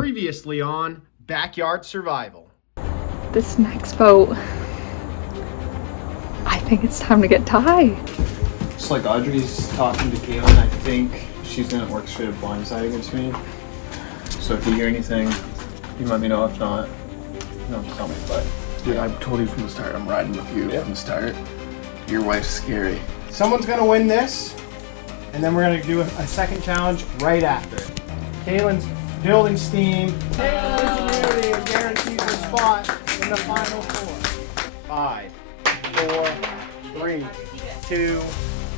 Previously on Backyard Survival. This next vote, I think it's time to get Ty. Just like Audrey's talking to Kaylin, I think she's gonna work straight up blindside against me. So if you hear anything, you can let me know. If not, no, tell me. But dude, I told you from the start, I'm riding with you from the start. Your wife's scary. Someone's gonna win this, and then we're gonna do a second challenge right after it. Kaylin's building steam. Kaylin's immunity and guarantees her spot in the final four. 5, 4, 3, 2,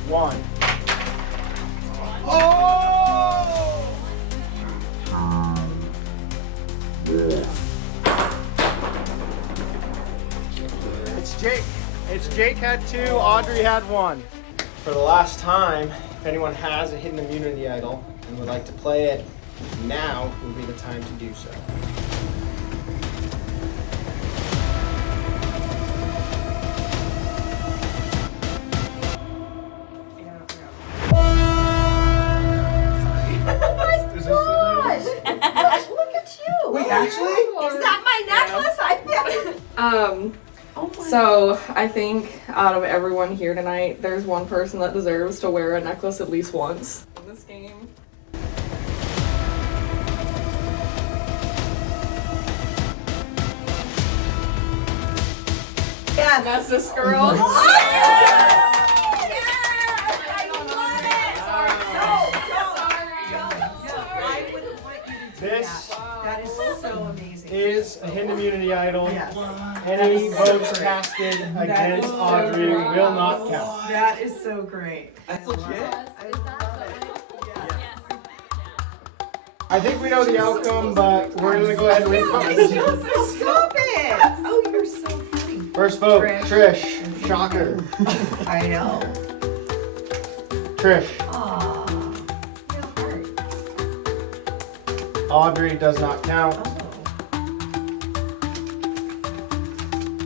1. Oh! It's Jake. Jake had 2, Audrey had 1. For the last time, if anyone has a hidden immunity idol and would like to play it, now would be the time to do so. Look at you! Wait, actually? Is that my necklace? So I think out of everyone here tonight, there's one person that deserves to wear a necklace at least once in this game. Yes. And that's this girl. This That is so amazing. is a hidden immunity idol. Yes. Any votes casted against so Audrey great. will not count. That is so great. That's legit. I think we know the outcome, but we're gonna go ahead and read votes. Stop it! Oh, you're so funny. First vote, Trish. Trish. Shocker. I know. Trish. Aww. Real heart. Audrey does not count. Oh.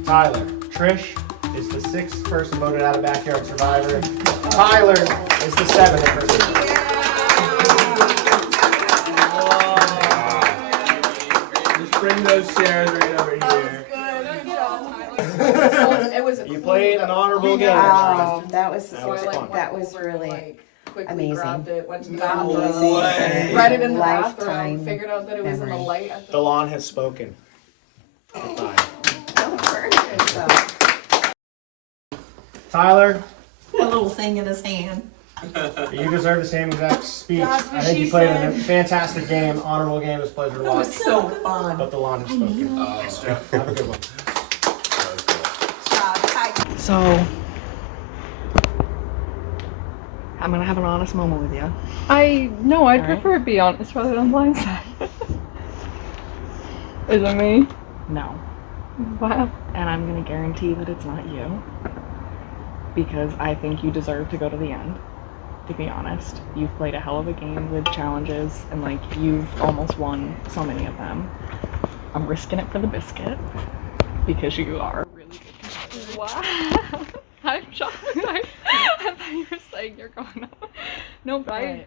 Tyler. Trish is the 6th person voted out of Backyard Survivor. Tyler is the 7th person. Just bring those chairs right over here. You played an honorable game. Wow, that was fun. that was really Quickly amazing. grabbed it, went to the amazing. bathroom, read it in the bathroom, Lifetime figured out that it was in the memory. light at the Delon has spoken. Goodbye. Tyler, A little thing in his hand. you deserve the same exact speech. That's what I think she you played said. a fantastic game, honorable game. It was a pleasure to That was watch. so fun. But Delon has spoken. Have a good one. So, I'm gonna have an honest moment with you. I'd prefer to be honest rather than blindside. Is it me? No. Wow. And I'm gonna guarantee that it's not you. Because I think you deserve to go to the end. To be honest. You've played a hell of a game with challenges, and like, you've almost won so many of them. I'm risking it for the biscuit. Because you are a really good competitor. Wow. I'm shocked. I thought you were saying you're going up. No, but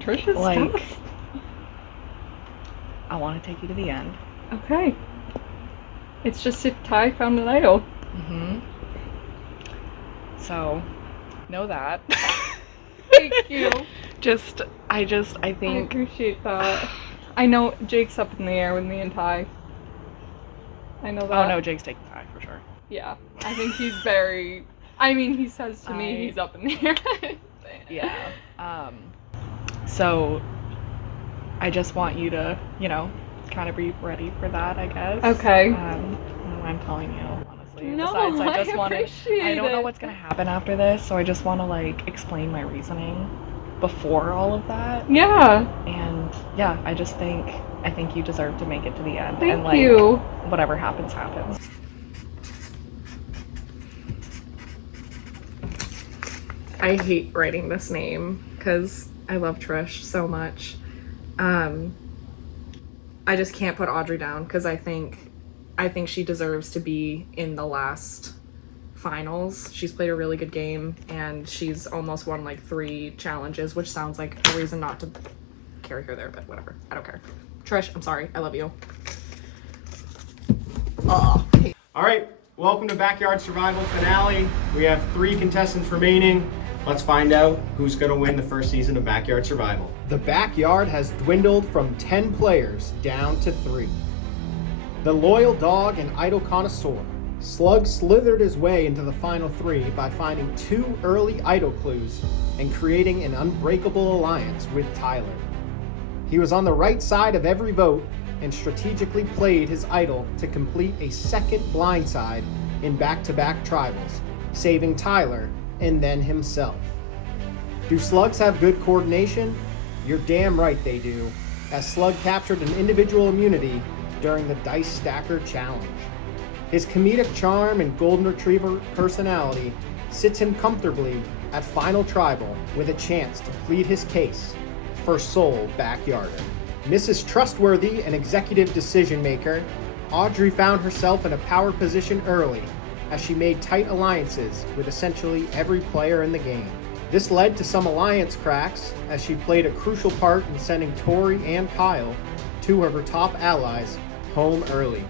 Trish is Like, tough. I want to take you to the end. Okay. It's just if Ty found an idol. Mm-hmm. So, know that. Thank you. I I think... appreciate that. I know Jake's up in the air with me and Ty. I know that. Oh no, Jake's taking Ty for sure. Yeah. I think he's very... I mean, he says to me he's up in the air. Yeah. So, I just want you to, kind of be ready for that, I guess. Okay. I'm telling you, honestly. No, Besides, I just I want to. appreciate I don't know it. what's gonna happen after this, so I just want to explain my reasoning before all of that. Yeah. And yeah, I think you deserve to make it to the end. Thank and you. Whatever happens, happens. I hate writing this name because I love Trish so much. I just can't put Audrey down because I think she deserves to be in the last finals. She's played a really good game and she's almost won 3 challenges, which sounds like a reason not to carry her there, but whatever. I don't care. Trish, I'm sorry. I love you. All right, welcome to Backyard Survival Finale. We have 3 contestants remaining. Let's find out who's going to win the first season of Backyard Survival. The backyard has dwindled from 10 players down to 3. The loyal dog and idle connoisseur, Slug slithered his way into the final 3 by finding 2 early idle clues and creating an unbreakable alliance with Tyler. He was on the right side of every vote and strategically played his idol to complete a second blindside in back-to-back tribals, saving Tyler and then himself. Do slugs have good coordination? You're damn right they do, as Slug captured an individual immunity during the Dice Stacker Challenge. His comedic charm and golden retriever personality sits him comfortably at Final Tribal with a chance to plead his case for sole backyarder. Mrs. Trustworthy and executive decision maker, Audrey found herself in a power position early as she made tight alliances with essentially every player in the game. This led to some alliance cracks as she played a crucial part in sending Tori and Kyle, 2 of her top allies, home early.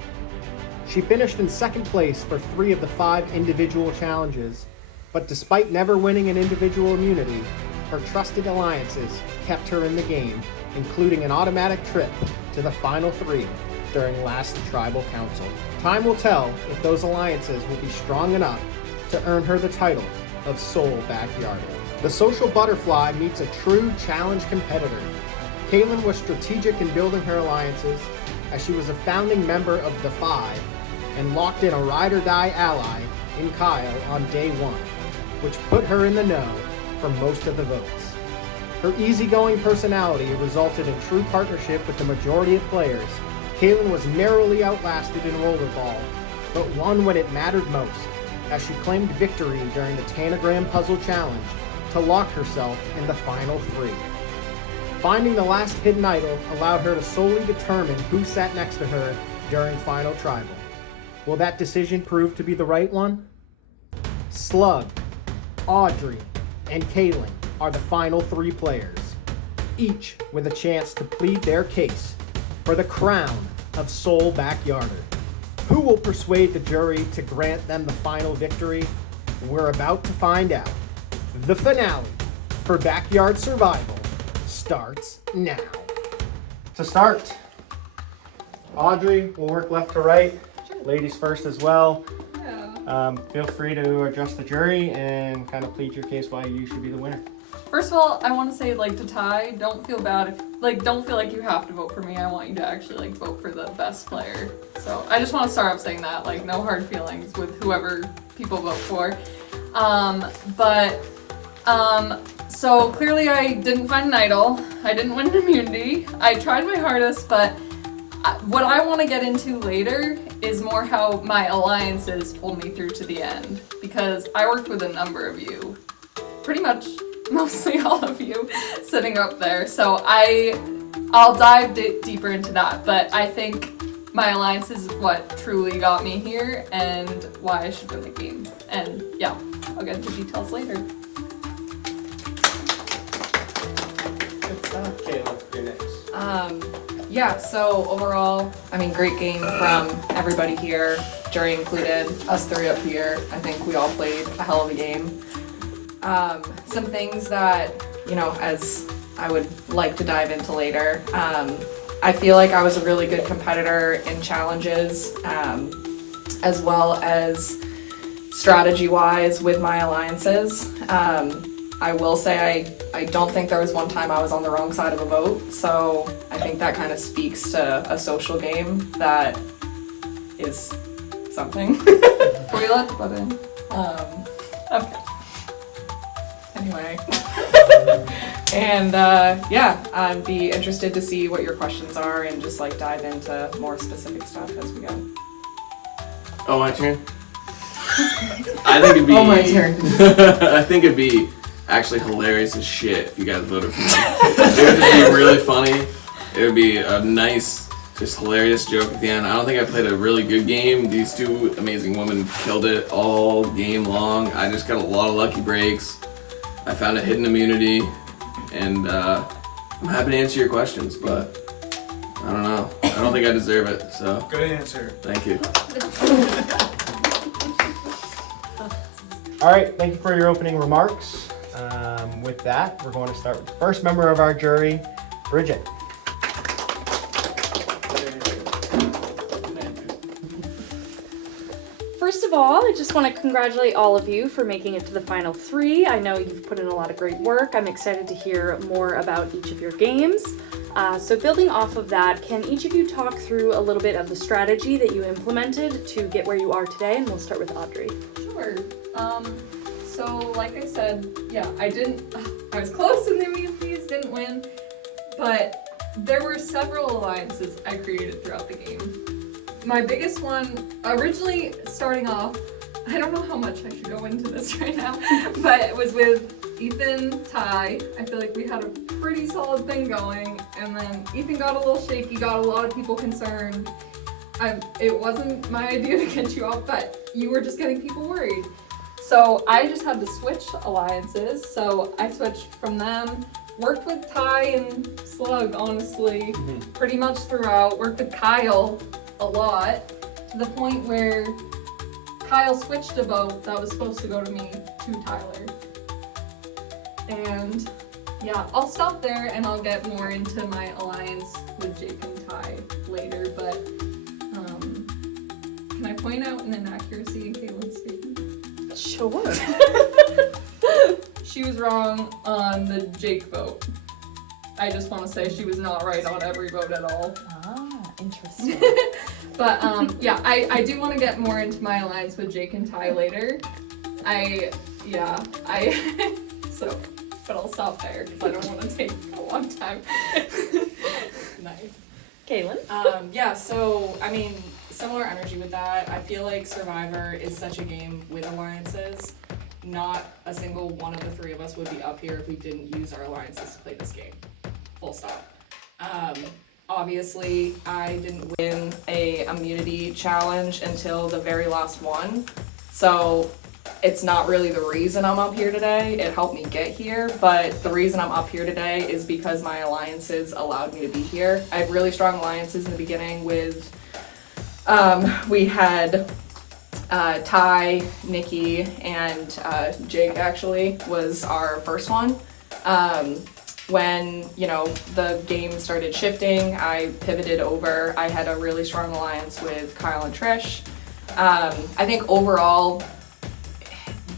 She finished in second place for 3 of the 5 individual challenges, but despite never winning an individual immunity, her trusted alliances kept her in the game, including an automatic trip to the final 3 during last tribal council. Time will tell if those alliances will be strong enough to earn her the title of sole backyarder. The social butterfly meets a true challenge competitor. Kaylin was strategic in building her alliances as she was a founding member of the 5 and locked in a ride-or-die ally in Kyle on day 1, which put her in the know for most of the votes. Her easygoing personality resulted in true partnership with the majority of players. Kaylin was narrowly outlasted in Rollerball, but won when it mattered most, as she claimed victory during the Tanagram Puzzle Challenge to lock herself in the final 3. Finding the last hidden idol allowed her to solely determine who sat next to her during Final Tribal. Will that decision prove to be the right one? Slug, Audrey, and Kaylin are the final 3 players, each with a chance to plead their case for the crown of sole backyarder. Who will persuade the jury to grant them the final victory? We're about to find out. The finale for Backyard Survival starts now. To start, Audrey will work left to right, ladies first as well. Feel free to address the jury and kind of plead your case why you should be the winner. First of all, I want to say, like, to Ty, don't feel bad if, like, don't feel like you have to vote for me. I want you to actually, like, vote for the best player. So I just want to start off saying that, like, no hard feelings with whoever people vote for. So clearly I didn't find an idol. I didn't win an immunity. I tried my hardest, but what I want to get into later is more how my alliances pulled me through to the end, because I worked with a number of you, pretty much mostly all of you sitting up there. So I'll dive deeper into that, but I think my alliance is what truly got me here and why I should win the game. And yeah, I'll get into details later. Good stuff. Kayla, you're next. Yeah, so overall, I mean, great game from everybody here, jury included, us 3 up here. I think we all played a hell of a game. Some things that, you know, as I would like to dive into later, I feel like I was a really good competitor in challenges, as well as strategy-wise with my alliances. I will say I don't think there was one time I was on the wrong side of a vote, so I think that kind of speaks to a social game that is something. Were you allowed to butt in? Okay. Anyway. And yeah, I'd be interested to see what your questions are and just like dive into more specific stuff as we go. Oh, my turn? I think it'd be... Oh, my turn. I think it'd be actually hilarious as shit if you guys voted for me. It would just be really funny. It would be a nice, just hilarious joke at the end. I don't think I played a really good game. These 2 amazing women killed it all game long. I just got a lot of lucky breaks. I found a hidden immunity, and I'm happy to answer your questions, but I don't know. I don't think I deserve it, so Good answer. thank you. All right, thank you for your opening remarks. With that, we're going to start with the first member of our jury, Bridget. First of all, I just want to congratulate all of you for making it to the final 3. I know you've put in a lot of great work. I'm excited to hear more about each of your games. So building off of that, can each of you talk through a little bit of the strategy that you implemented to get where you are today? And we'll start with Audrey. Sure. So like I said, yeah, I was close in the immunities, didn't win, but there were several alliances I created throughout the game. My biggest one, originally starting off, I don't know how much I should go into this right now, but it was with Ethan, Ty. I feel like we had a pretty solid thing going, and then Ethan got a little shaky, got a lot of people concerned. It wasn't my idea to get you off, but you were just getting people worried. So I just had to switch alliances, so I switched from them, worked with Ty and Slug, honestly, pretty much throughout, worked with Kyle a lot, to the point where Kyle switched a vote that was supposed to go to me to Tyler. And yeah, I'll stop there and I'll get more into my alliance with Jake and Ty later, but can I point out an inaccuracy in Caitlin's statement? Sure. She was wrong on the Jake vote. I just want to say she was not right on every vote at all. Ah, interesting. But yeah, I do want to get more into my alliance with Jake and Ty later. So, but I'll stop there because I don't want to take a long time. Nice. Caitlin? Yeah, so, I mean, similar energy with that. I feel like Survivor is such a game with alliances. Not a single one of the 3 of us would be up here if we didn't use our alliances to play this game. Full stop. Obviously, I didn't win a immunity challenge until the very last one. So it's not really the reason I'm up here today. It helped me get here, but the reason I'm up here today is because my alliances allowed me to be here. I had really strong alliances in the beginning with, we had Ty, Nikki, and Jake actually was our first one. When, you know, the game started shifting, I pivoted over. I had a really strong alliance with Kyle and Trish. I think overall,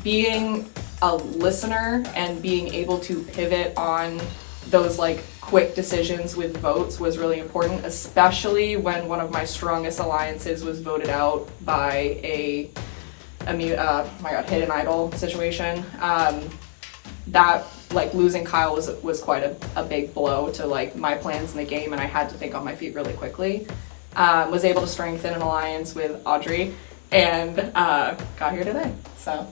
being a listener and being able to pivot on those like quick decisions with votes was really important, especially when one of my strongest alliances was voted out by a hidden idol situation. That like losing Kyle was quite a big blow to like my plans in the game, and I had to think on my feet really quickly. Was able to strengthen an alliance with Audrey and got here today. So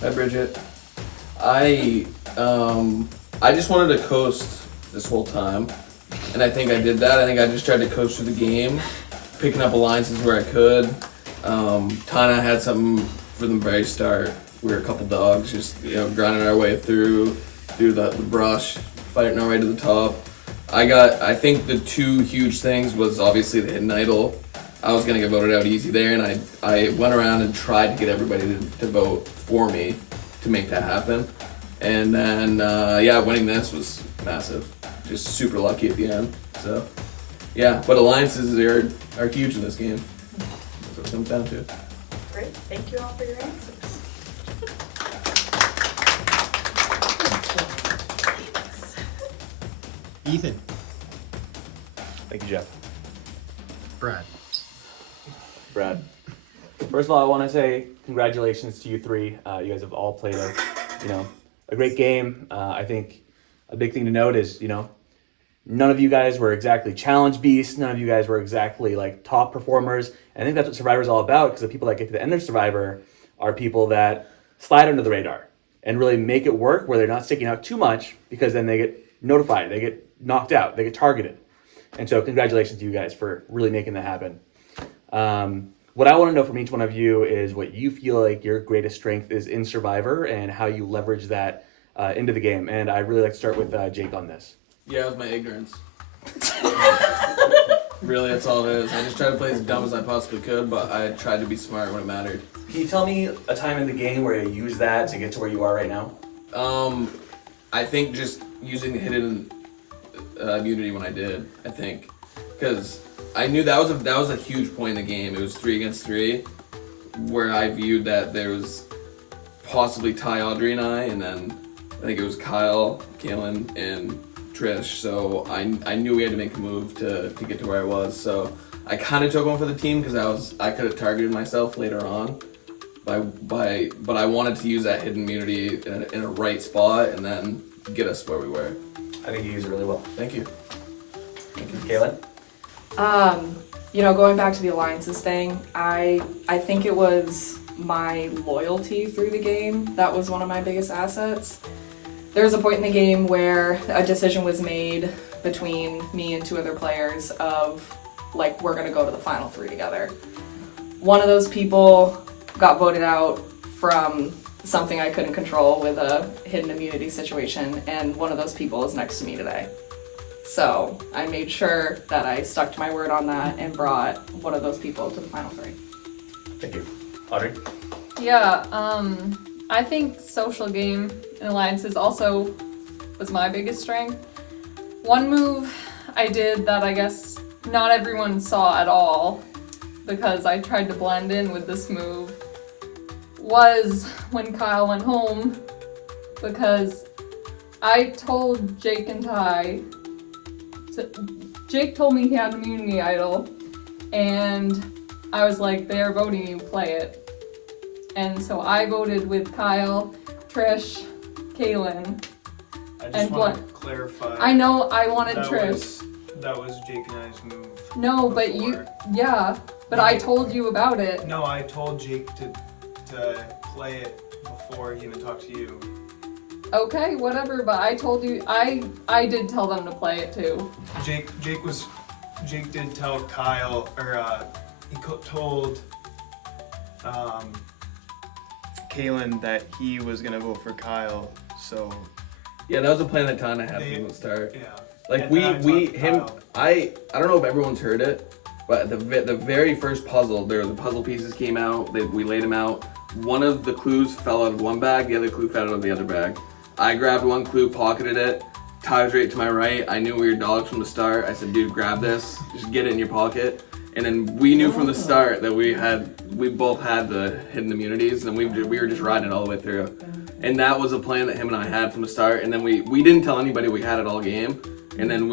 Hi, Bridget. I just wanted to coast this whole time, and I think I did that. I think I just tried to coast through the game, picking up alliances where I could. Tana had something from the very start. We were a couple dogs, just grinding our way through the brush, fighting our way to the top. I think the 2 huge things was obviously the hidden idol. I was gonna get voted out easy there, and I went around and tried to get everybody to vote for me to make that happen. And then winning this was massive. Just super lucky at the end. So yeah, but alliances are huge in this game. That's what it comes down to. Great. Thank you all for your answers. Ethan. Thank you, Jeff. Brad. Brad. First of all, I want to say congratulations to you 3. You guys have all played a great game. I think a big thing to note is, none of you guys were exactly challenge beasts. None of you guys were exactly like top performers. And I think that's what Survivor is all about, because the people that get to the end of Survivor are people that slide under the radar and really make it work where they're not sticking out too much, because then they get notified, they get knocked out, they get targeted. And so congratulations to you guys for really making that happen. What I want to know from each one of you is what you feel like your greatest strength is in Survivor and how you leverage that into the game. And I'd really like to start with Jake on this. Yeah, it was my ignorance. Really, that's all it is. I just tried to play as dumb as I possibly could, but I tried to be smart when it mattered. Can you tell me a time in the game where you used that to get to where you are right now? I think just using the hidden immunity when I did. I think because I knew that was a huge point in the game. It was 3 against 3, where I viewed that there was possibly Ty, Audrey, and I, and then I think it was Kyle, Kaylin, and Trish. So I knew we had to make a move to get to where I was. So I kind of took one for the team because I could have targeted myself later on. But I wanted to use that hidden immunity in a right spot and then get us where we were. I think you used it really well. Thank you. Thank you. Kaylin? Going back to the alliances thing, I think it was my loyalty through the game that was one of my biggest assets. There was a point in the game where a decision was made between me and 2 other players of, like, we're gonna go to the final 3 together. One of those people got voted out from something I couldn't control with a hidden immunity situation, and one of those people is next to me today. So I made sure that I stuck to my word on that and brought one of those people to the final 3. Thank you. Audrey? Yeah, I think social game and alliances also was my biggest strength. One move I did that I guess not everyone saw at all, because I tried to blend in with this move, was when Kyle went home, because I told Jake and Ty, Jake told me he had an immunity idol, and I was like, they are voting you, play it. And so I voted with Kyle, Trish, Kaylin. I just And want what? to clarify. I know I wanted that Trish. That was Jake and I's move. No, but before. yeah, but I told you about it. No, I told Jake to play it before he even talked to you. Okay, whatever, but I told you, I did tell them to play it too. Jake did tell Kyle, or he told Kaylin that he was gonna vote for Kyle. So Yeah, that was a plan that Ty and I had from the start. yeah. Like And then I talked to Kyle. I don't know if everyone's heard it, but the very first puzzle, the puzzle pieces came out. We laid them out. One of the clues fell out of one bag. The other clue fell out of the other bag. I grabbed one clue, pocketed it. Ty was right to my right. I knew we were dogs from the start. I said, dude, grab this. Just get it in your pocket. And then we knew from the start that we both had the hidden immunities, and we were just riding it all the way through. And that was a plan that him and I had from the start. And then we didn't tell anybody we had it all game. And then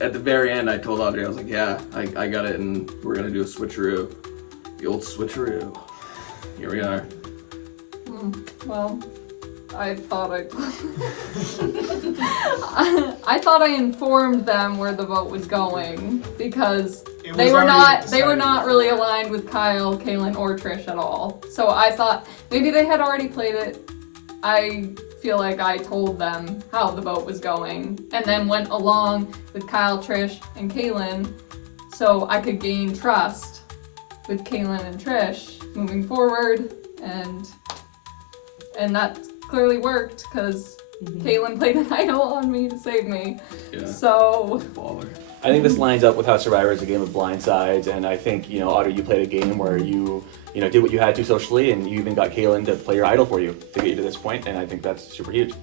at the very end, I told Audrey, I was like, yeah, I got it, and we're gonna do a switcheroo. The old switcheroo. Here we are. Well, I thought I thought I informed them where the vote was going, because It they was were already not decided really before. aligned with Kyle, Kaylin, or Trish at all. So I thought maybe they had already played it. I feel like I told them how the vote was going, and then went along with Kyle, Trish, and Kaylin, so I could gain trust with Kaylin and Trish moving forward, and that clearly worked, because Kaylin played an idol on me to save me. Yeah. So Baller. I think this lines up with how Survivor is a game of blindsides, and I think, Audrey, you played a game where you did what you had to socially, and you even got Kaylin to play your idol for you to get you to this point, and I think that's super huge.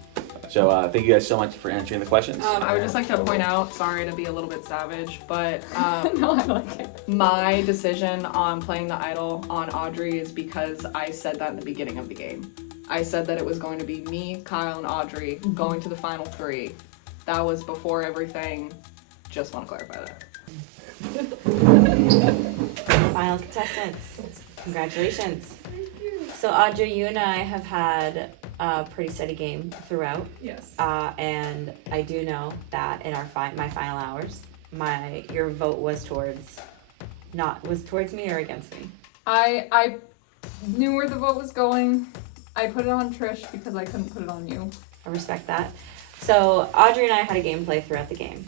So thank you guys so much for answering the questions. I would just like to point out, sorry to be a little bit savage, but no, I like it. my decision on playing the idol on Audrey is because I said that in the beginning of the game. I said that it was going to be me, Kyle, and Audrey going to the final 3. That was before everything. Just want to clarify that. Final contestants. Congratulations. So Audrey, you and I have had a pretty steady game throughout. Yes. And I do know that in our my final hours, your vote was towards me or against me. I knew where the vote was going. I put it on Trish because I couldn't put it on you. I respect that. So Audrey and I had a gameplay throughout the game.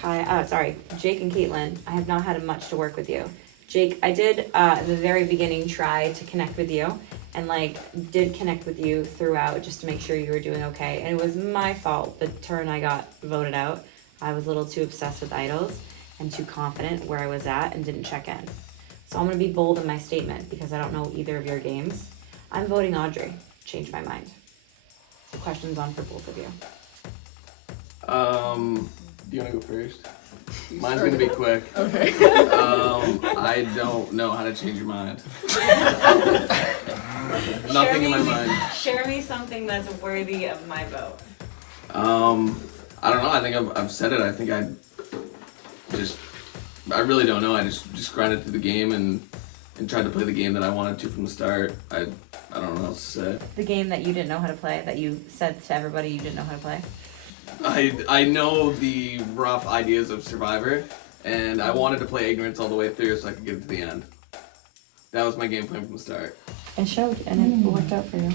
Jake and Caitlin, I have not had much to work with you. Jake, I did at the very beginning try to connect with you, and like did connect with you throughout just to make sure you were doing okay. And it was my fault the turn I got voted out. I was a little too obsessed with idols and too confident where I was at and didn't check in. So I'm gonna be bold in my statement because I don't know either of your games. I'm voting Audrey. Changed my mind. So questions on for both of you. Do you want to go first? Mine's gonna be quick. Okay. I don't know how to change your mind. Nothing in my mind. Share me something that's worthy of my vote. I don't know. I think I've said it. I think I really don't know. I just grinded through the game and tried to play the game that I wanted to from the start. I don't know what else to say. The game that you didn't know how to play, that you said to everybody you didn't know how to play. I know the rough ideas of Survivor, and I wanted to play Ignorance all the way through so I could get it to the end. That was my game plan from the start. It showed, and it worked out for you.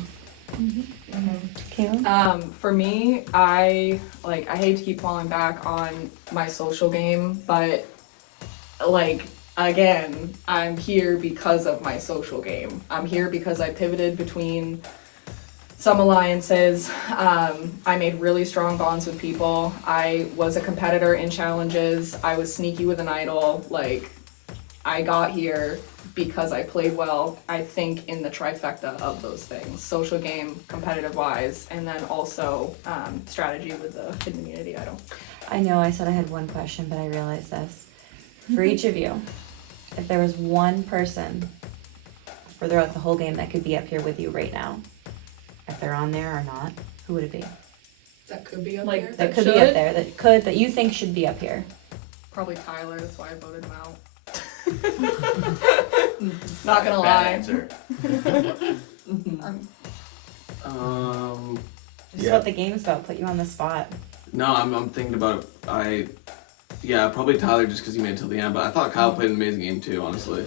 Kayla? For me, I hate to keep falling back on my social game, but like again, I'm here because of my social game. I'm here because I pivoted between some alliances. I made really strong bonds with people. I was a competitor in challenges. I was sneaky with an idol. Like, I got here because I played well, I think, in the trifecta of those things. Social game, competitive wise, and then also strategy with the hidden immunity idol. I know I said I had one question, but I realized this. For each of you, if there was one person throughout the whole game that could be up here with you right now, if they're on there or not, who would it be? That could be up Like, here. That could be up there, that you think should be up here. Probably Tyler, that's why I voted him out. Not gonna Bad lie. answer. This is what the game's about, put you on the spot. No, I'm thinking about probably Tyler just because he made it till the end. But I thought Kyle played an amazing game too. Honestly,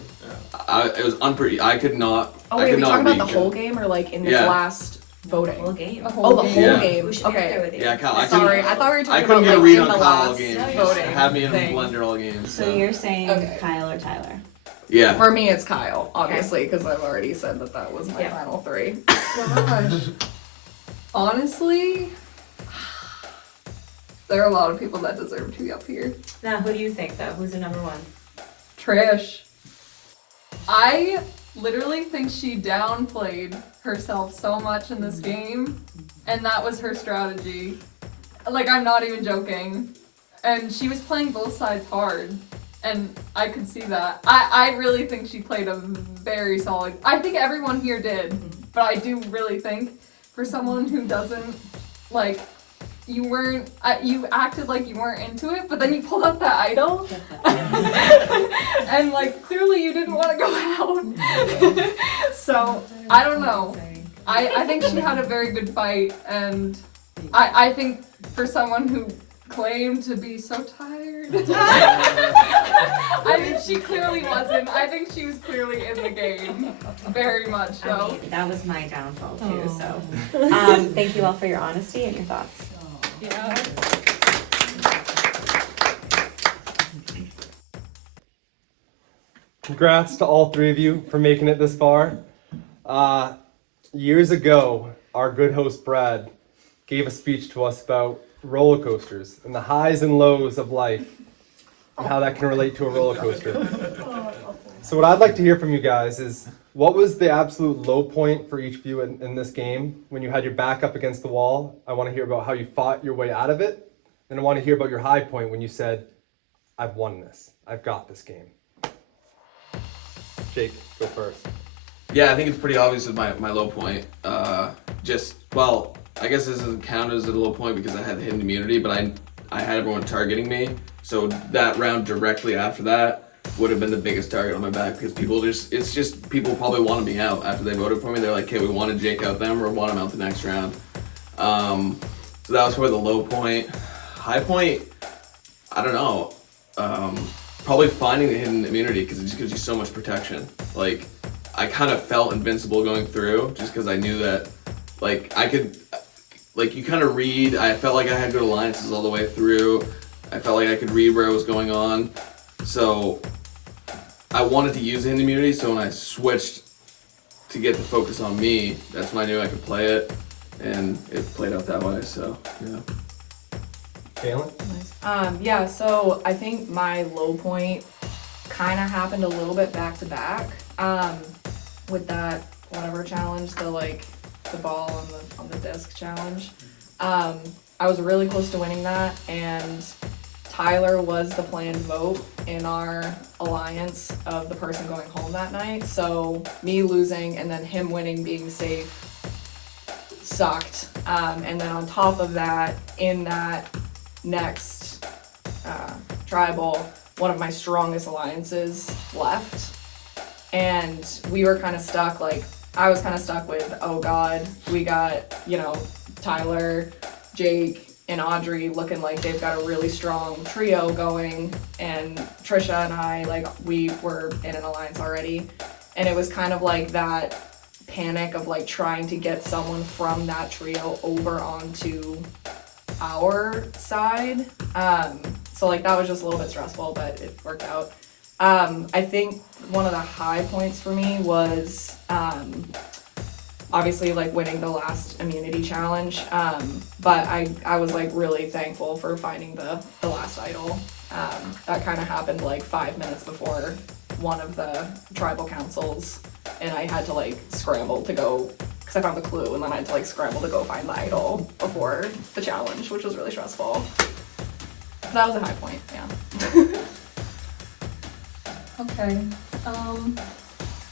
it was I could not. Oh I wait, could are we not talking about beat the whole Kyle. game or like in this Yeah. last voting? Whole game. A Oh, whole the game. whole Yeah. game. Who should be up there Okay. with you? Yeah, Kyle. Sorry, I thought we were I talking couldn't about get a like read in on the Kyle all last game. voting. Had me in a thing. blender all game. So you're saying Okay. Kyle or Tyler? Yeah. For me, it's Kyle, obviously, because I've already said that was my final three. Gosh. Honestly, there are a lot of people that deserve to be up here. Now, who do you think though? Who's the number one? Trish. I literally think she downplayed herself so much in this game, and that was her strategy. Like, I'm not even joking. And she was playing both sides hard, and I could see that. I really think she played a very solid. I think everyone here did, but I do really think for someone who doesn't, like, you acted like you weren't into it, but then you pulled out that idol, and like clearly you didn't want to go out. So I don't know. I think she had a very good fight, and I think for someone who claimed to be so tired, I think she clearly wasn't. I think she was clearly in the game, very much so. I mean, that was my downfall too. So, thank you all for your honesty and your thoughts. Yeah. Congrats to all three of you for making it this far. Years ago, our good host Brad gave a speech to us about roller coasters and the highs and lows of life and how that can relate to a roller coaster. So what I'd like to hear from you guys is, what was the absolute low point for each of you in this game when you had your back up against the wall? I want to hear about how you fought your way out of it. And I want to hear about your high point when you said, I've won this. I've got this game. Jake, go first. Yeah, I think it's pretty obvious with my low point. I guess this doesn't count as a low point because I had the hidden immunity, but I had everyone targeting me. So that round directly after that would have been the biggest target on my back because people probably wanted me out after they voted for me. They're like, okay, we wanted Jake out them or want him out the next round. So that was probably the low point. High point, I don't know. Probably finding the hidden immunity because it just gives you so much protection. Like, I kind of felt invincible going through just because I knew that, like, I could, like, you kind of read. I felt like I had good alliances all the way through. I felt like I could read where it was going on. So I wanted to use the hidden immunity, so when I switched to get the focus on me, that's when I knew I could play it, and it played out that way. So yeah. Kaylin? Yeah, so I think my low point kind of happened a little bit back to back with that whatever challenge, the ball on the disc challenge. I was really close to winning that, and Tyler was the planned vote in our alliance of the person going home that night. So me losing and then him winning, being safe, sucked. And then on top of that, in that next tribal, one of my strongest alliances left, and we were kind of stuck. I was kind of stuck with, oh God, we got Tyler, Jake, and Audrey looking like they've got a really strong trio going, and Trisha and I, we were in an alliance already, and it was kind of like that panic of trying to get someone from that trio over onto our side. So that was just a little bit stressful, but it worked out. I think one of the high points for me was obviously winning the last immunity challenge, but I was really thankful for finding the last idol. That kind of happened 5 minutes before one of the tribal councils, and I had to scramble to go, because I found the clue, and then I had to scramble to go find the idol before the challenge, which was really stressful. But that was a high point, yeah. Okay.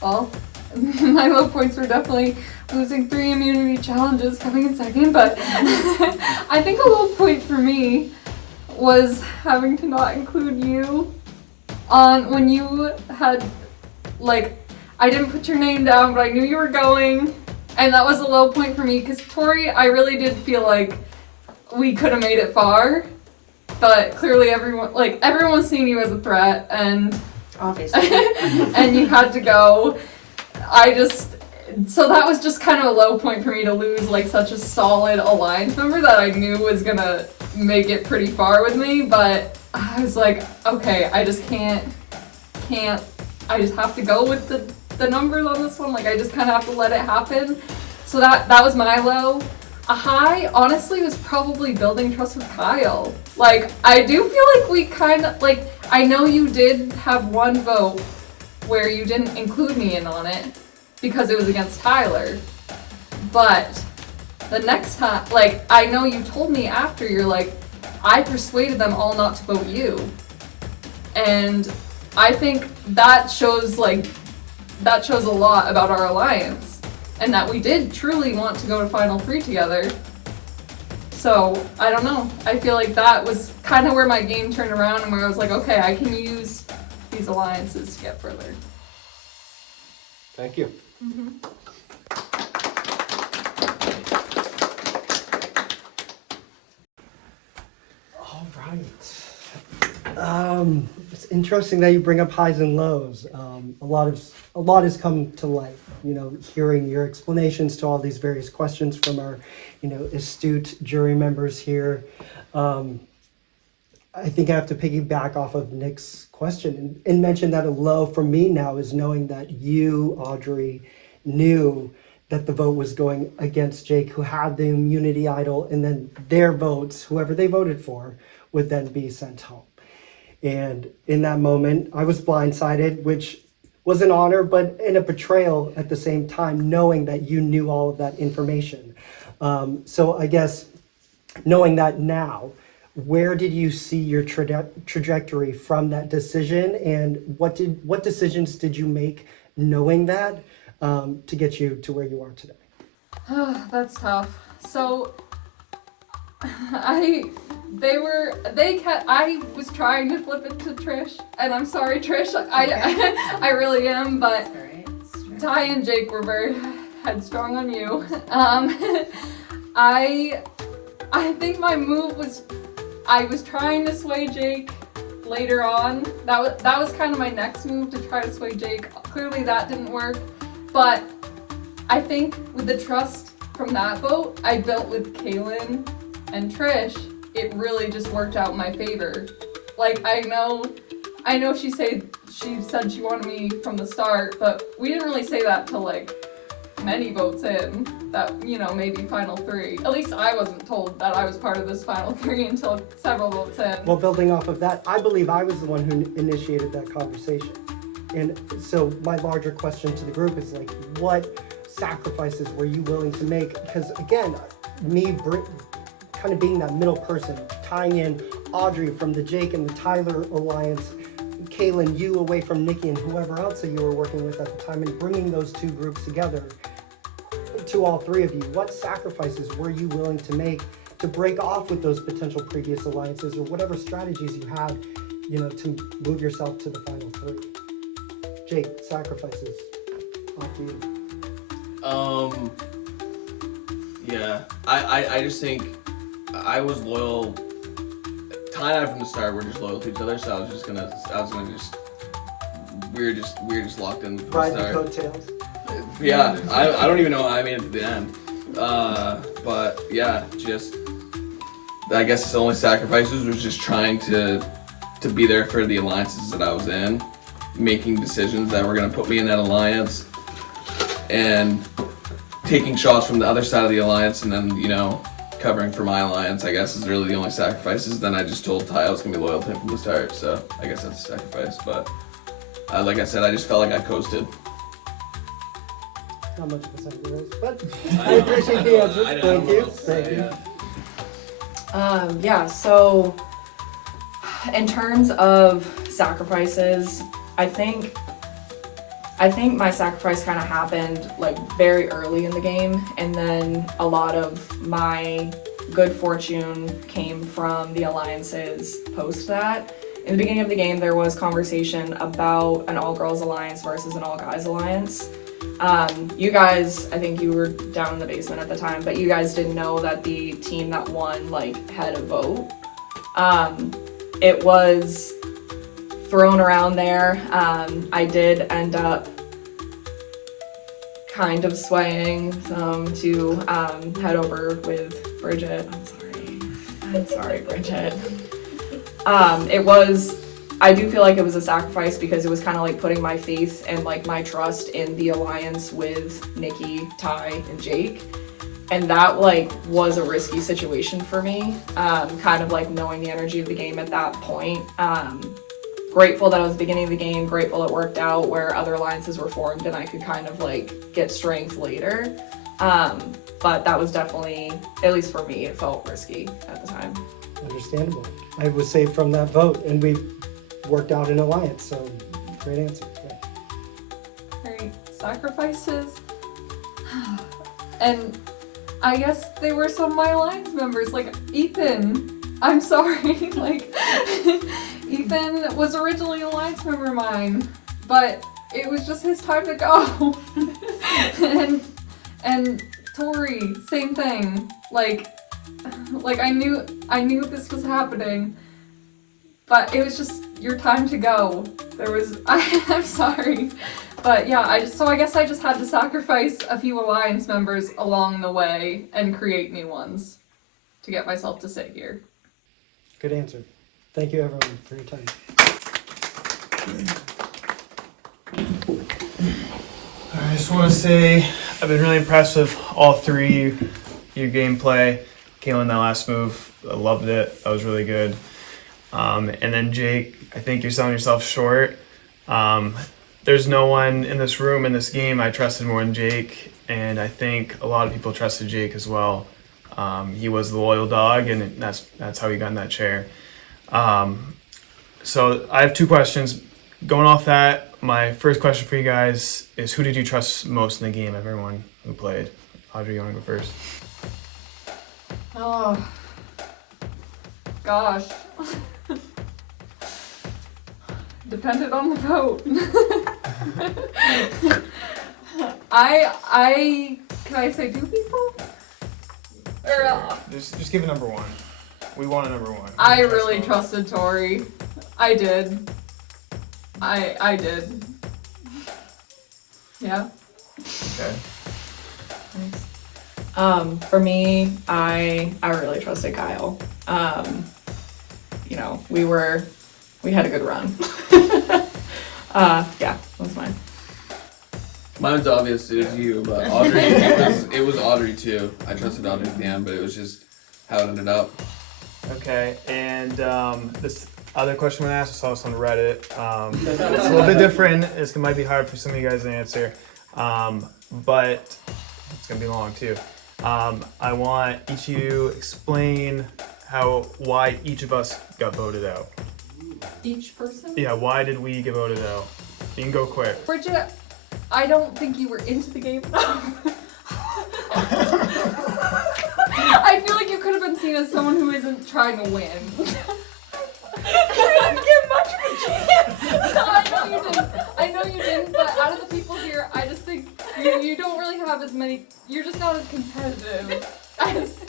Well, my low points were definitely losing 3 immunity challenges, coming in second, but I think a low point for me was having to not include you on when you had, I didn't put your name down, but I knew you were going, and that was a low point for me, because Tori, I really did feel like we could have made it far, but clearly everyone's seen you as a threat, and Obviously. and you had to go. So that was just kind of a low point for me to lose such a solid alliance member that I knew was gonna make it pretty far with me, but I was okay, I just can't, I just have to go with the numbers on this one, I just kind of have to let it happen. So that was my low. A high, honestly, was probably building trust with Kyle. I do feel we kind of, I know you did have one vote where you didn't include me in on it because it was against Tyler, but the next time, I know you told me after, you're I persuaded them all not to vote you, and I think that shows a lot about our alliance, and that we did truly want to go to Final 3 together. So, I don't know. I feel that was kind of where my game turned around, and where I was okay, I can use these alliances to get further. Thank you. Mm-hmm. All right. It's interesting that you bring up highs and lows. A lot has come to light. Hearing your explanations to all these various questions from our, astute jury members here. I think I have to piggyback off of Nick's question and mention that a low for me now is knowing that you, Audrey, knew that the vote was going against Jake, who had the immunity idol, and then their votes, whoever they voted for, would then be sent home. And in that moment, I was blindsided, which was an honor, but in a betrayal at the same time, knowing that you knew all of that information. So I guess knowing that now, where did you see your trajectory from that decision, and what decisions did you make knowing that to get you to where you are today? That's tough. So I was trying to flip it to Trish, and I'm sorry, Trish, I really am, but Ty and Jake were very headstrong on you. I think my move was, I was trying to sway Jake later on. That was kind of my next move, to try to sway Jake. Clearly that didn't work, but I think with the trust from that vote I built with Kaylin and Trish, it really just worked out in my favor. I know she said she wanted me from the start, but we didn't really say that till many votes in that, you know, maybe final 3. At least I wasn't told that I was part of this final 3 until several votes in. Well, building off of that, I believe I was the one who initiated that conversation. And so my larger question to the group is like, what sacrifices were you willing to make? Because again, kind of being that middle person, tying in Audrey from the Jake and the Tyler alliance, Kaylin, you away from Nikki and whoever else that you were working with at the time, and bringing those two groups together. To all 3 of you, what sacrifices were you willing to make to break off with those potential previous alliances, or whatever strategies you had, you know, to move yourself to the final 3? Jake, sacrifices. Off to you. Yeah, I just think I was loyal. Ty and I from the start were just loyal to each other, so we were just locked in from Ride the the start. coattails. Yeah, I don't even know how I made it to the end. But yeah, just I guess the only sacrifices was just trying to be there for the alliances that I was in, making decisions that were gonna put me in that alliance, and taking shots from the other side of the alliance, and then, you know, covering for my alliance, I guess, is really the only sacrifices. Then I just told Ty I was gonna be loyal to him from the start, so I guess that's a sacrifice. But like I said, I just felt like I coasted. Not much of a sacrifice, but I appreciate the answer. Thank you. Thank you. Yeah, so in terms of sacrifices, I think my sacrifice kind of happened like very early in the game, and then a lot of my good fortune came from the alliances post that. In the beginning of the game, there was conversation about an all-girls alliance versus an all-guys alliance. You guys, I think you were down in the basement at the time, but you guys didn't know that the team that won like had a vote. It was thrown around there. I did end up kind of swaying to head over with Bridget. I'm sorry, Bridget. I do feel like it was a sacrifice because it was kind of like putting my faith and like my trust in the alliance with Nikki, Ty, and Jake. And that like was a risky situation for me, kind of like knowing the energy of the game at that point. Grateful that it was the beginning of the game, grateful it worked out where other alliances were formed and I could kind of like get strength later. But that was definitely, at least for me, it felt risky at the time. Understandable. I was saved from that vote, and we worked out an alliance, so great answer. Yeah. Great. Sacrifices. And I guess they were some of my alliance members, like Ethan. I'm sorry, like Ethan was originally an alliance member of mine, but it was just his time to go. and Tori, same thing. Like I knew this was happening, but it was just your time to go. I'm sorry. But yeah, I guess I just had to sacrifice a few alliance members along the way and create new ones to get myself to sit here. Good answer. Thank you, everyone, for your time. I just want to say I've been really impressed with all 3, your gameplay. Kaylin, that last move, I loved it. That was really good. And then Jake, I think you're selling yourself short. There's no one in this room, in this game, I trusted more than Jake, and I think a lot of people trusted Jake as well. He was the loyal dog, and that's how he got in that chair. So I have 2 questions. Going off that, my first question for you guys is, who did you trust most in the game, everyone who played? Audrey, you want to go first? Oh, gosh. Depended on the vote. Can I say 2 people? Or, just give a number 1. We want a number 1. I really trusted Tori. I did. I did. Yeah. Okay. Thanks. For me, I really trusted Kyle. You know, we had a good run. Yeah, that was mine. Mine's obvious, it was you, but Audrey, it was Audrey too. I trusted Audrey at the end, but it was just how it ended up. Okay, and this other question when I asked, I saw this on Reddit. It's a little bit different. It might be hard for some of you guys to answer, but it's gonna be long too. I want each of you explain why each of us got voted out. Each person? Yeah, why did we get voted out? You can go quick. Bridget, I don't think you were into the game enough. I feel like you could have been seen as someone who isn't trying to win. I didn't get much of a chance. No, I know you didn't, but out of the people here, I just think you don't really have as many, you're just not as competitive as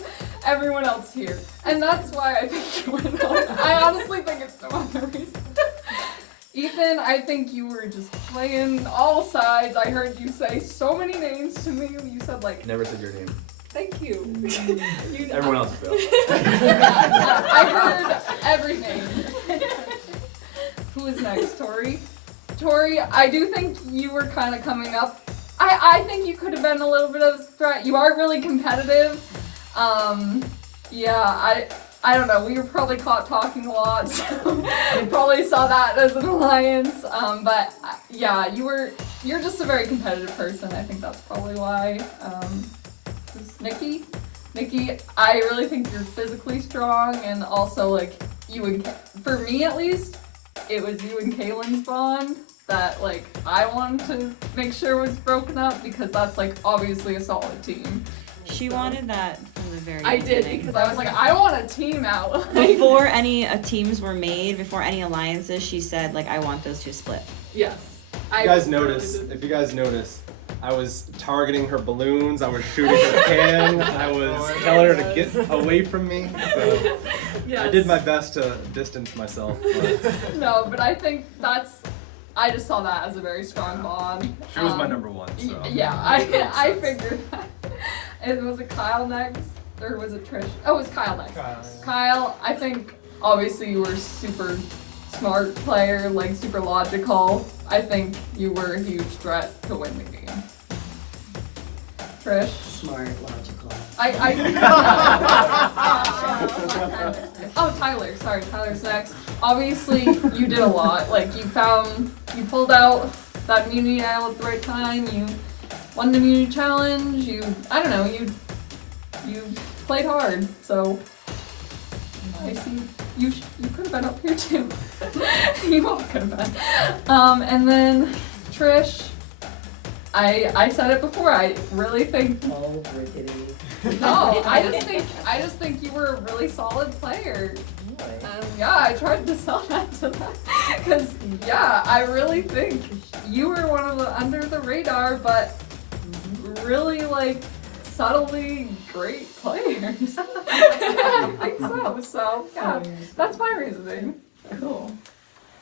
everyone else here. And that's why I think you went on. I honestly think it's no other reason. Ethan, I think you were just playing all sides. I heard you say so many names to me. You said like... Never said your name. Thank you. Everyone else will. I heard everything. Who is next, Tori? Tori, I do think you were kind of coming up. I think you could have been a little bit of a threat. You are really competitive. Yeah, I don't know. We were probably caught talking a lot, so you probably saw that as an alliance. But yeah, you're just a very competitive person. I think that's probably why. Nikki, I really think you're physically strong, and also like you and for me at least, it was you and Kaylin's bond that like I wanted to make sure was broken up because that's like obviously a solid team. She wanted that from the very I beginning. did because I was like, I want a team out. Before any teams were made, before any alliances, she said like, I want those two split. Yes. If you guys notice, I was targeting her balloons, I was shooting her can, I was telling her to get away from me. So Yes. I did my best to distance myself. But No, but I think I just saw that as a very strong bond. she was my number one. So Yeah, I figured that. And was it Kyle next? Or was it Trish? Oh, it was Kyle next. Kyle, I think obviously you were a super smart player, like super logical. I think you were a huge threat to win the game. Trish? Smart, logical. Oh, Tyler. Sorry, Tyler's next. Obviously, you did a lot. Like, you pulled out that immunity idol at the right time. You won the immunity challenge. You played hard. So, I see you could have been up here too. You all could have been. And then Trish. I said it before. I really think. Oh, rickety. No, I just think you were a really solid player. Yeah, I tried to sell that to them because I really think you were one of the under the radar, but really like subtly great players. I think so. So yeah, that's my reasoning. Cool.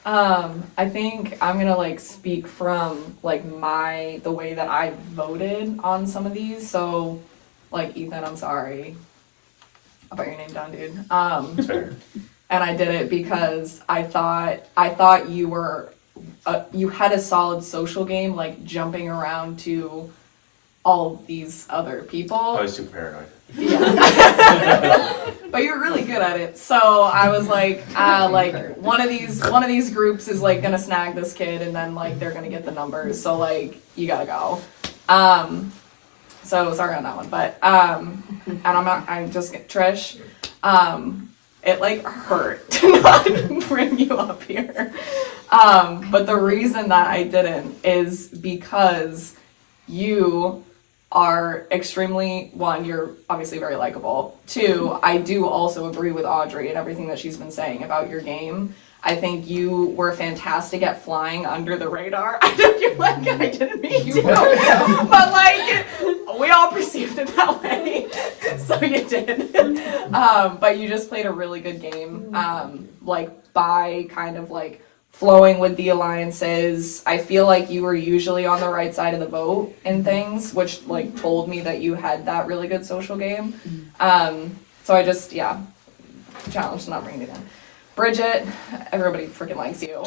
I think I'm gonna like speak from like the way that I voted on some of these. So, like Ethan, I'm sorry. I'll put your name down, dude. Fair. And I did it because I thought you were you had a solid social game, like jumping around to all of these other people. I was super paranoid. Yeah. But you're really good at it. So I was like one of these groups is like gonna snag this kid and then like they're gonna get the numbers. So like you gotta go. So sorry on that one. But and I'm just Trish. It like hurt to not bring you up here. But the reason that I didn't is because you are extremely, one, you're obviously very likable. Two, I do also agree with Audrey and everything that she's been saying about your game. I think you were fantastic at flying under the radar. I know you're like, I didn't mean you to, but like, we all perceived it that way, so you did. But you just played a really good game, like by kind of like flowing with the alliances. I feel like you were usually on the right side of the vote in things, which like told me that you had that really good social game. So I just, challenged to not bring it in. Bridget, everybody freaking likes you.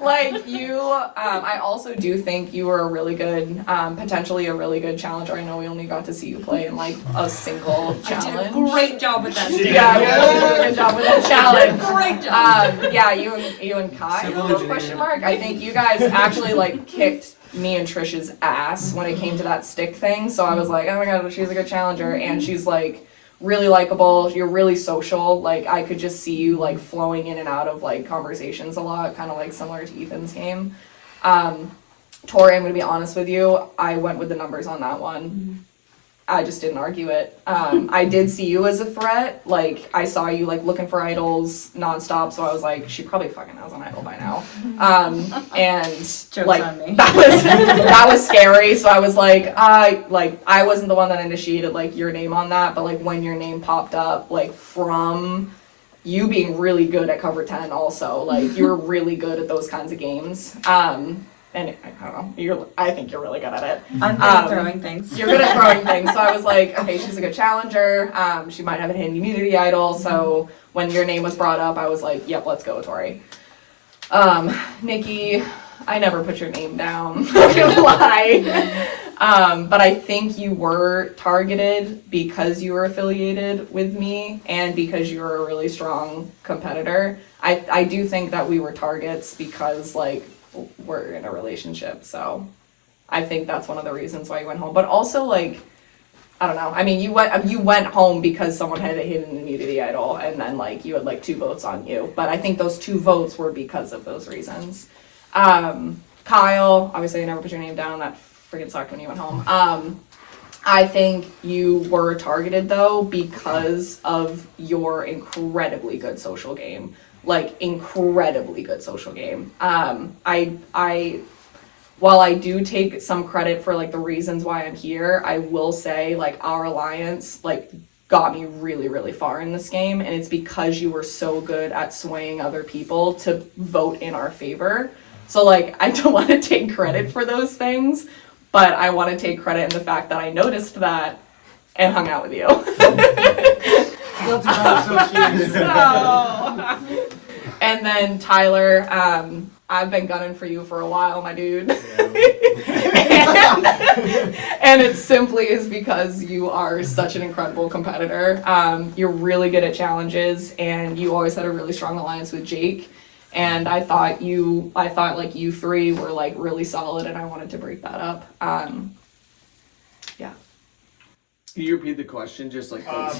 like you, I also do think you were a really good, potentially a really good challenger. I know we only got to see you play in like a single challenge. Great job with that. Yeah, you did a really good job with that challenge. Great job. Yeah, you and Kai, question mark. I think you guys actually like kicked me and Trish's ass when it came to that stick thing. So I was like, oh my god, she's a good challenger, and she's like really likable. You're really social. Like I could just see you like flowing in and out of like conversations a lot, kind of like similar to Ethan's game. Tori, I'm gonna be honest with you. I went with the numbers on that one. I just didn't argue it. I did see you as a threat. Like I saw you like looking for idols nonstop, so I was like, she probably fucking has an idol by now. And Joke's like on me. that was scary. So I was like, I wasn't the one that initiated like your name on that, but like when your name popped up, like from you being really good at cover 10 also, like you were really good at those kinds of games. And I don't know, I think you're really good at it. I'm good at throwing things. You're good at throwing things, so I was like, okay, she's a good challenger. She might have a hidden immunity idol, so when your name was brought up, I was like, yep, let's go, Tori. Nikki, I never put your name down, not gonna lie. But I think you were targeted because you were affiliated with me and because you were a really strong competitor. I do think that we were targets because, like, we're in a relationship, so I think that's one of the reasons why you went home. But also, like, I don't know. I mean, you went home because someone had a hidden immunity idol, and then like you had like 2 votes on you. But I think those 2 votes were because of those reasons. Kyle, obviously, I never put your name down. That freaking sucked when you went home. I think you were targeted though because of your incredibly good social game. Like incredibly good social game. While I do take some credit for like the reasons why I'm here, I will say like our alliance like got me really, really far in this game, and it's because you were so good at swaying other people to vote in our favor. So like I don't want to take credit for those things, but I want to take credit in the fact that I noticed that and hung out with you. Guilty by association. And then Tyler, I've been gunning for you for a while, my dude. And it simply is because you are such an incredible competitor. You're really good at challenges, and you always had a really strong alliance with Jake. And I thought like you 3 were like really solid, and I wanted to break that up. Yeah. Can you repeat the question? Just like, I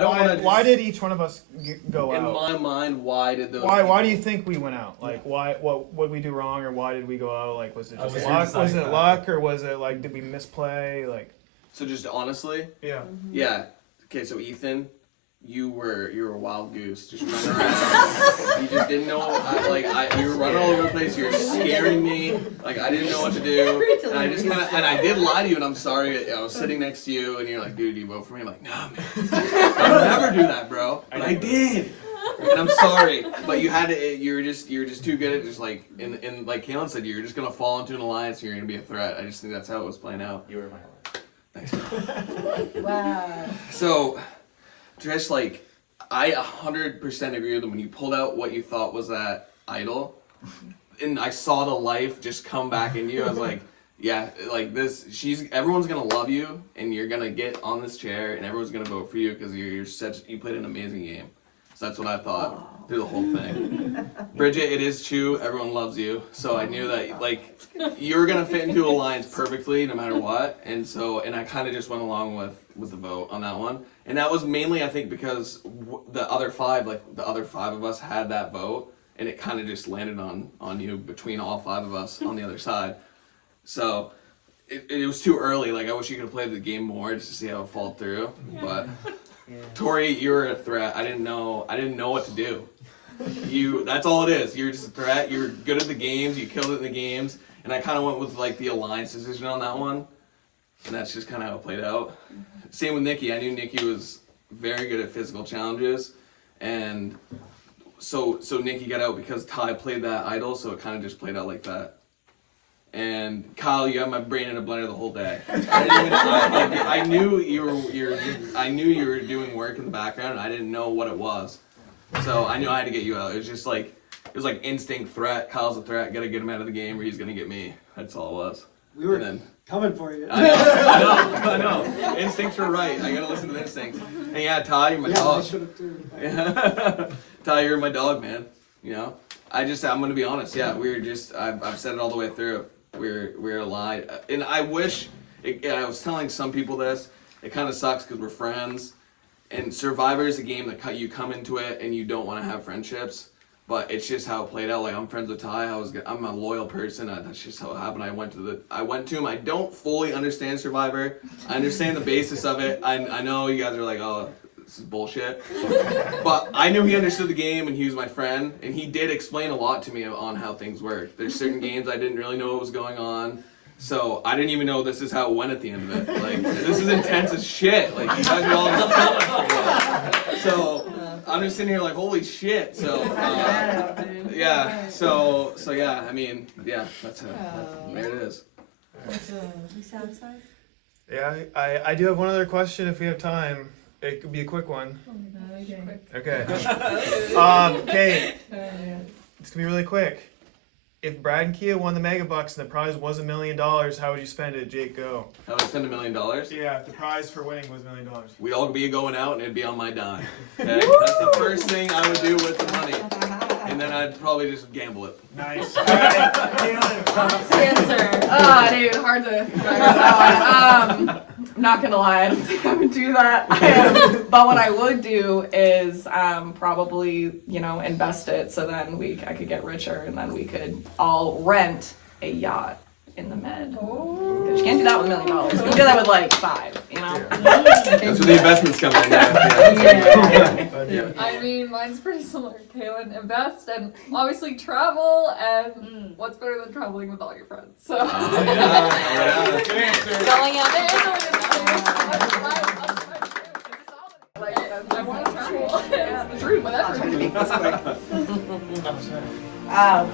don't want to. Why did each one of us go In out? my mind, why did those? Why do you think we went out? Like, why? What did we do wrong, or why did we go out? Like, was it just luck? Was it luck, or was it like did we misplay? Like, So just honestly, yeah. yeah. Okay, so Ethan, you were a wild goose, just running around. You just didn't know. You were running all over the place. You were scaring me. Like I didn't know what to do. And I just and I did lie to you. And I'm sorry. I was sitting next to you, and you're like, "Dude, do you vote for me?" I'm like, "Nah, man. I would never do that, bro." But I did. And I'm sorry, but you had to. You were just too good at just like in like Kalen said, you're just gonna fall into an alliance. And you're gonna be a threat. I just think that's how it was playing out. You were my Thanks. Wow. So. Just like, I 100% agree with them when you pulled out what you thought was that idol, and I saw the life just come back in you. I was like, yeah, like this. Everyone's gonna love you, and you're gonna get on this chair, and everyone's gonna vote for you because you played an amazing game. So that's what I thought through the whole thing. Bridget, it is true. Everyone loves you, so I knew that like you were gonna fit into alliance perfectly no matter what, and I kind of just went along with the vote on that one. And that was mainly, I think, because the other 5 of us had that vote, and it kind of just landed on you between all 5 of us on the other side. So it was too early. Like I wish you could have played the game more just to see how it followed through. But Tori, you were a threat. I didn't know what to do. That's all it is. You're just a threat. You're good at the games. You killed it in the games. And I kind of went with like the alliance decision on that one, and that's just kind of how it played out. Same with Nikki. I knew Nikki was very good at physical challenges, and so Nikki got out because Ty played that idol, so it kind of just played out like that. And Kyle, you got my brain in a blender the whole day. I knew you were doing work in the background, and I didn't know what it was. So I knew I had to get you out. It was just like instinct threat. Kyle's a threat. Gotta get him out of the game, or he's gonna get me. That's all it was. We were coming for you. I know. Instincts were right. I gotta listen to the instincts. And yeah, Ty, you're my dog. I should have too. Yeah. Ty, you're my dog, man. You know, I'm gonna be honest. Yeah, I've said it all the way through. We're aligned, and I wish. I was telling some people this. It kind of sucks because we're friends, and Survivor is a game that you come into it and you don't want to have friendships, but it's just how it played out. Like I'm friends with Ty. I'm a loyal person. That's just how it happened. I went to him. I don't fully understand Survivor. I understand the basis of it. I know you guys are like, oh, this is bullshit. But I knew he understood the game and he was my friend, and he did explain a lot to me on how things work. There's certain games I didn't really know what was going on, so I didn't even know this is how it went at the end of it. Like, this is intense as shit. Like, you guys are all just telling me. So I'm just sitting here like, holy shit. So yeah. So yeah. I mean, yeah. There it is. You satisfied? Yeah, I do have one other question if we have time. It could be a quick one. Okay. Kate, it's gonna be really quick. If Brad and Kia won the Mega Bucks and the prize was $1 million, how would you spend it, Jake? Go. How would I spend $1 million? Yeah, if the prize for winning was $1 million. We'd all be going out and it'd be on my dime. Okay? That's the first thing I would do with the money. And then I'd probably just gamble it. Nice. All right, Kaylin. Answer. Dude, hard to. Not gonna lie, I don't think I would do that. But what I would do is probably, invest it so then I could get richer and then we could all rent a yacht in the Med. Because you can't do that with $1 million. You can do that with like 5, That's where the investments come in. Yeah. I mean, mine's pretty similar. Kaylin, invest and obviously travel, and what's better than traveling with all your friends? So. Going out there. I want to travel. It's the truth. Whatever.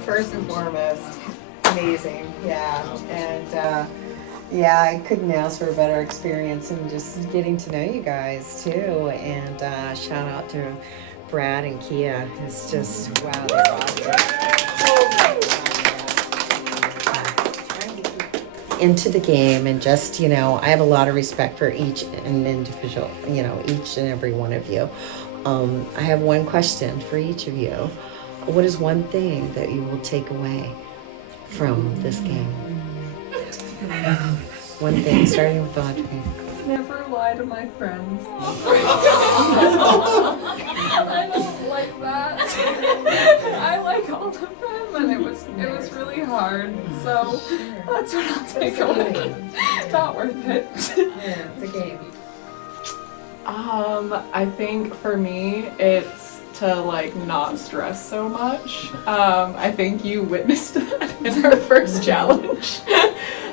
First and foremost, amazing, yeah, and yeah, I couldn't ask for a better experience and just getting to know you guys too, and shout out to Brad and Kia. It's just, wow, they're awesome. Into the game, and just, I have a lot of respect for each and individual, each and every one of you. I have one question for each of you. What is one thing that you will take away from this game? One thing, starting with Audrey. Never lie to my friends. I don't like that. I like all of them, and it was really hard. So that's what I'll take away. Not worth it. Yeah, it's a game. I think for me, it's to not stress so much. I think you witnessed that in our first challenge.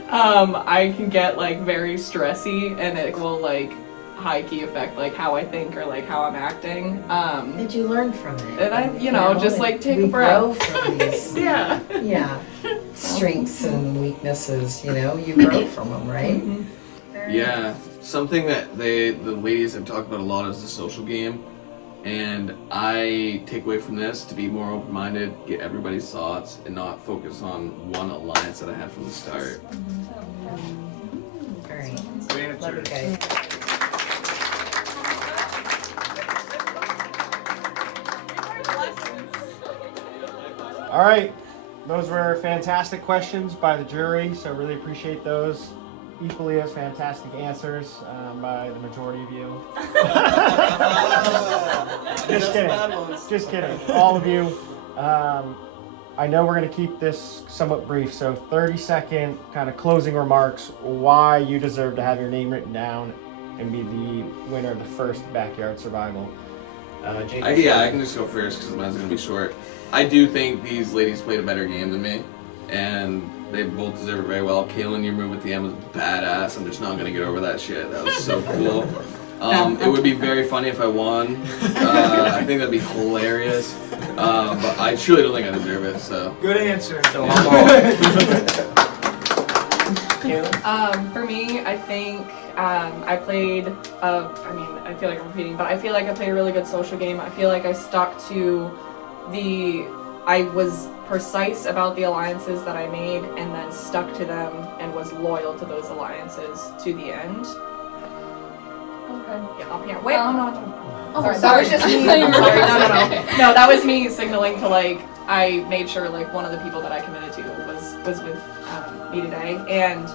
I can get very stressy, and it will high key affect how I think or how I'm acting. Did you learn from it? And I, just take a breath. Grow from these, Yeah. yeah, strengths and weaknesses. You grow from them, right? Mm-hmm. Yeah, something that the ladies have talked about a lot is the social game, and I take away from this to be more open-minded, get everybody's thoughts, and not focus on one alliance that I had from the start. Great. Great answer. Love you guys. All right, those were fantastic questions by the jury, so really appreciate those. Equally as fantastic answers by the majority of you. Just kidding. All of you. I know we're going to keep this somewhat brief, so 30-second kind of closing remarks, why you deserve to have your name written down and be the winner of the first Backyard Survival. Jake, I can just go first because mine's going to be short. I do think these ladies played a better game than me, and they both deserve it very well. Kaylin, your move at the end was badass. I'm just not going to get over that shit. That was so cool. It would be very funny if I won. I think that'd be hilarious. But I truly don't think I deserve it. So Good answer. So Kaylin? For me, I think I played. I feel like I'm repeating, but I feel like I played a really good social game. I feel like I stuck to I was precise about the alliances that I made, and then stuck to them and was loyal to those alliances to the end. Okay. Yeah, up here. Wait, no. Oh, Sorry, sorry. that was just me. Sorry, no. No, that was me signaling to like I made sure like one of the people that I committed to was with me today, and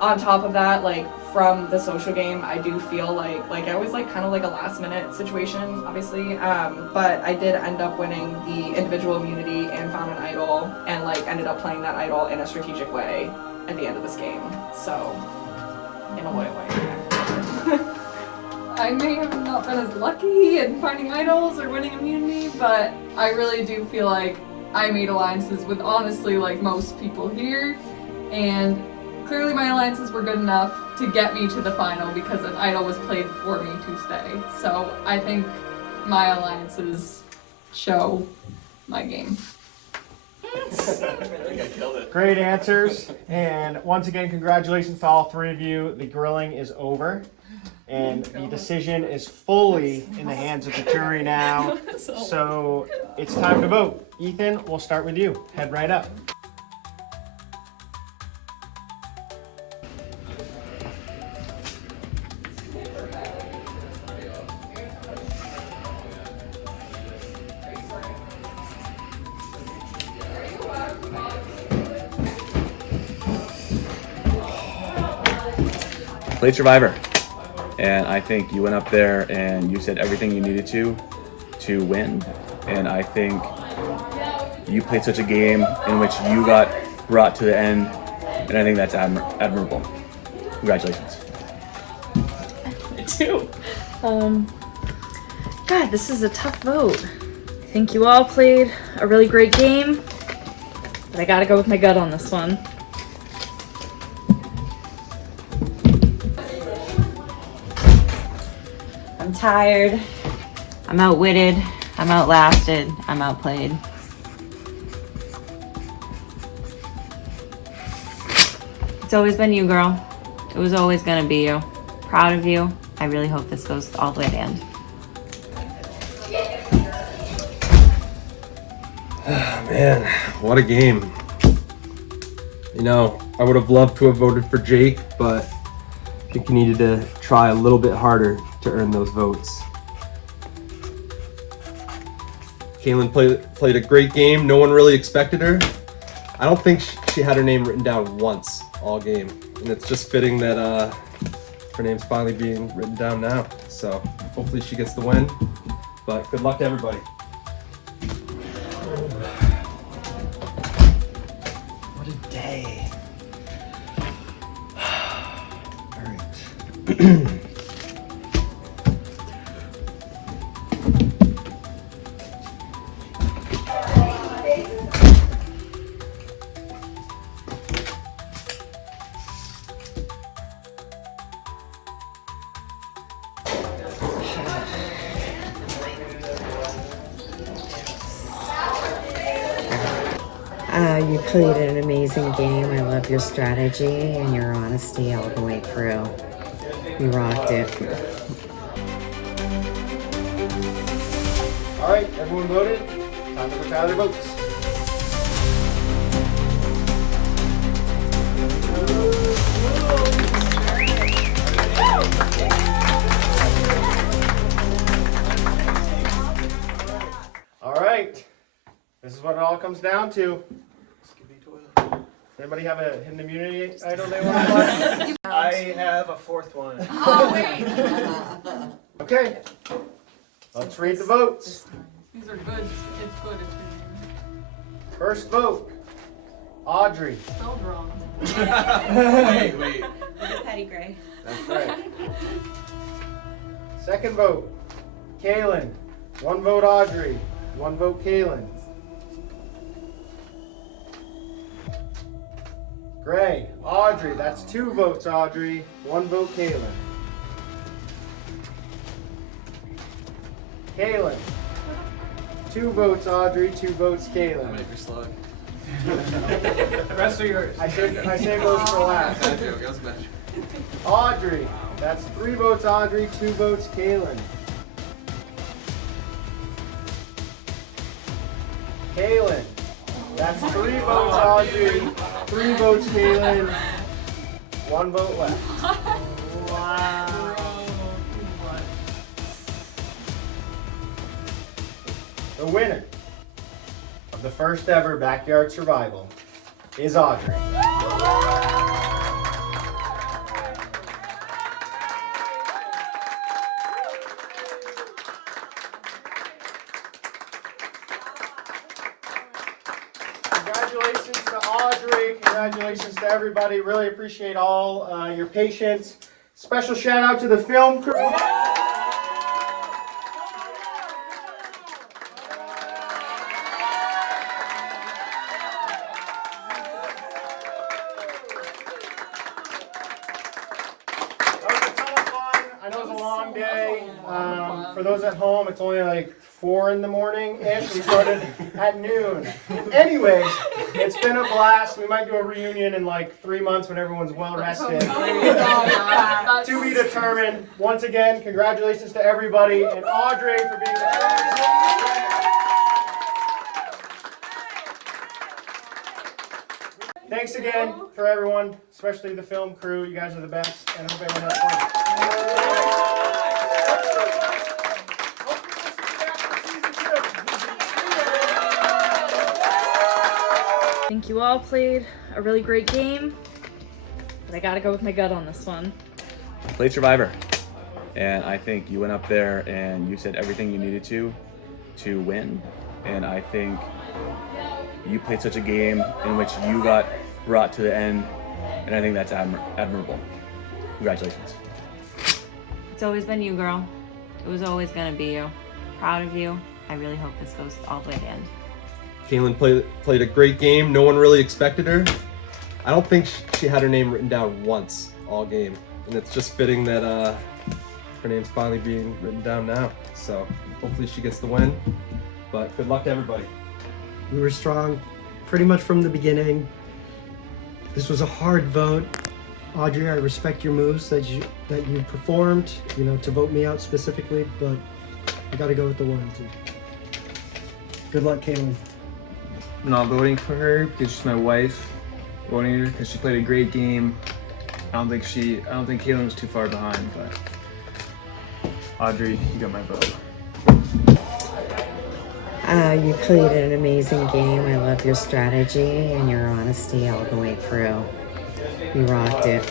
on top of that, like from the social game, I do feel like I was like kind of like a last minute situation, obviously, but I did end up winning the individual immunity and found an idol, and like ended up playing that idol in a strategic way at the end of this game. So, in a way. I may have not been as lucky in finding idols or winning immunity, but I really do feel like I made alliances with honestly like most people here, and clearly my alliances were good enough to get me to the final because an idol was played for me to stay. So I think my alliances show my game. I think I killed it. Great answers. And once again, congratulations to all three of you. The grilling is over. And the decision is fully in the hands of the jury now. So it's time to vote. Ethan, we'll start with you. Head right up. Played Survivor, and I think you went up there and you said everything you needed to win, and I think you played such a game in which you got brought to the end, and I think that's admirable. Congratulations. Me too. God, this is a tough vote. I think you all played a really great game, but I gotta go with my gut on this one. I'm tired. I'm outwitted. I'm outlasted. I'm outplayed. It's always been you, girl. It was always gonna be you. Proud of you. I really hope this goes all the way to the end. Man, what a game. You know, I would have loved to have voted for Jake, but I think you needed to try a little bit harder to earn those votes. Kaylin played a great game. No one really expected her. I don't think she had her name written down once all game. And it's just fitting that her name's finally being written down now. So hopefully she gets the win. But good luck to everybody. What a day. All right. You played an amazing game. I love your strategy and your honesty all the way through. You rocked it. All right, everyone voted. Time to tally their votes. All right, this is what it all comes down to. Does anybody have a hidden immunity idol they want to play? I have a fourth one. Oh, wait. Okay, let's read the votes. These are good. It's good. First vote, Audrey. Spelled wrong. Wait. Petty Gray. That's right. Second vote, Kaylin. 1 vote Audrey, 1 vote Kaylin. Gray, Audrey, that's 2 votes Audrey, 1 vote Kaylin. Kaylin, 2 votes Audrey, 2 votes I'm Kaylin. ready for slug. The rest are yours. I save those for last. Bad joke. That was a bad joke. Audrey. That's 3 votes Audrey, 2 votes Kaylin. Kaylin. That's 3 votes Audrey, 3 votes Kaylin, 1 vote left. Wow. The winner of the first ever Backyard Survival is Audrey. Congratulations to Audrey. Congratulations to everybody. Really appreciate all your patience. Special shout out to the film crew. I know it was a long day. For those at home, it's only like 4 in the morning-ish. We started at noon. Anyways, it's been a blast. We might do a reunion in like 3 months when everyone's well rested. To be determined. Once again, congratulations to everybody and Audrey for being the first. Thanks again for everyone, especially the film crew. You guys are the best, and I hope everyone has fun. I think you all played a really great game, but I gotta go with my gut on this one. I played Survivor, and I think you went up there and you said everything you needed to win. And I think you played such a game in which you got brought to the end, and I think that's admirable. Congratulations. It's always been you, girl. It was always gonna be you. Proud of you. I really hope this goes all the way to the end. Kaylin played a great game. No one really expected her. I don't think she had her name written down once all game, and it's just fitting that her name's finally being written down now. So hopefully she gets the win. But good luck to everybody. We were strong pretty much from the beginning. This was a hard vote. Audrey, I respect your moves that you performed, to vote me out specifically, but I gotta go with the loyalty. Good luck, Kaylin. I'm not voting for her because she's my wife. Voting her because she played a great game. I don't think Kaylin was too far behind, but Audrey, you got my vote. You played an amazing game. I love your strategy and your honesty all the way through. You rocked it.